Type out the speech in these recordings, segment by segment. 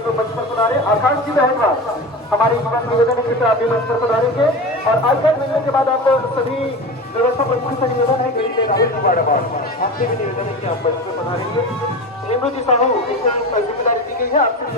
तो मंच पर पधारे। आकाश जी बहनवाल हमारे युवा निवेदन के आप भी मंच पर पधारेंगे और आई कार्ड मिलने के बाद आप सभी व्यवस्था प्रमुख से निवेदन है गरीब राहुल जी बाड़ाबाद आपसे भी निवेदन है कि आप मंच पर पधारेंगे। हेमू जी साहू इनको जिम्मेदारी दी गई है आपसे।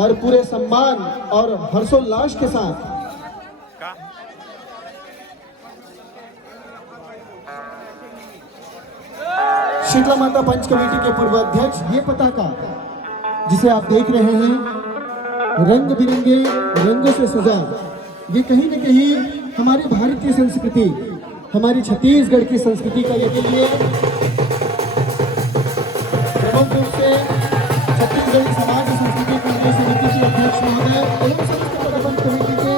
और पूरे सम्मान और हर्षोल्लास के साथ शीतला माता पंच कमेटी के पूर्व अध्यक्ष ये पताका जिसे आप देख रहे हैं रंग बिरंगे रंगों से सजा, ये कहीं न कहीं हमारी भारतीय संस्कृति, हमारी छत्तीसगढ़ की संस्कृति का ये लिए प्रमुख रूप से छत्तीसगढ़ समाज संस्कृति केंद्रीय समिति के अध्यक्ष महोदय एवं संस्कृत प्रबंध कमेटी के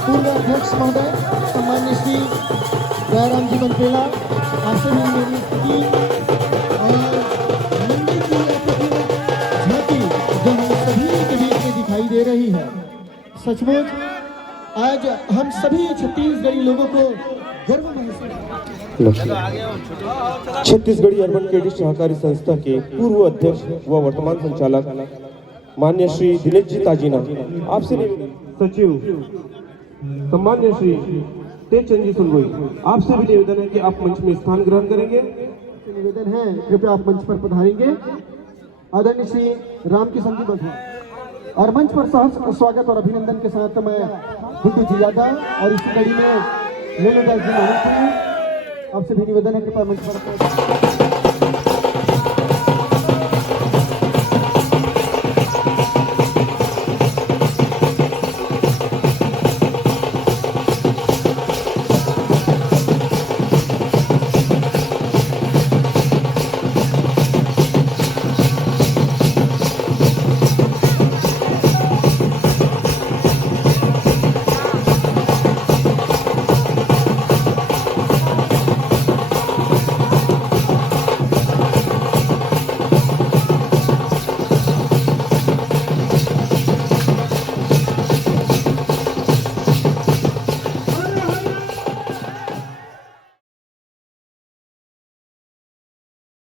पूर्व अध्यक्ष महोदय सम्मान्य श्री जयराम जी बनपेला, आपसे भी मेरी स्तुति और मंदिर की झांकी जो हम सभी के बीच में दिखाई दे रही है। सचमुच आज हम सभी छत्तीसगढ़ी लोगों को गर्व महसूस। छत्तीसगढ़ी अर्बन क्रेडिट सहकारी संस्था के पूर्व अध्यक्ष व वर्तमान संचालक माननीय श्री दिनेश जी ताजीना, आपसे सचिव सम्मान्य श्री तेजचंद जी सुनगोई, आपसे भी निवेदन है कि आप मंच में स्थान ग्रहण करेंगे। निवेदन है कृपया आप मंच पर पधारेंगे। आदरणीय श्री रामकिशन जी बघेल और मंच पर सहर्ष स्वागत और अभिनंदन के साथ मैं गुड्डू जी यादव और इसी कड़ी में लेनेदास जी आपसे भी निवेदन है कृपया मंच पर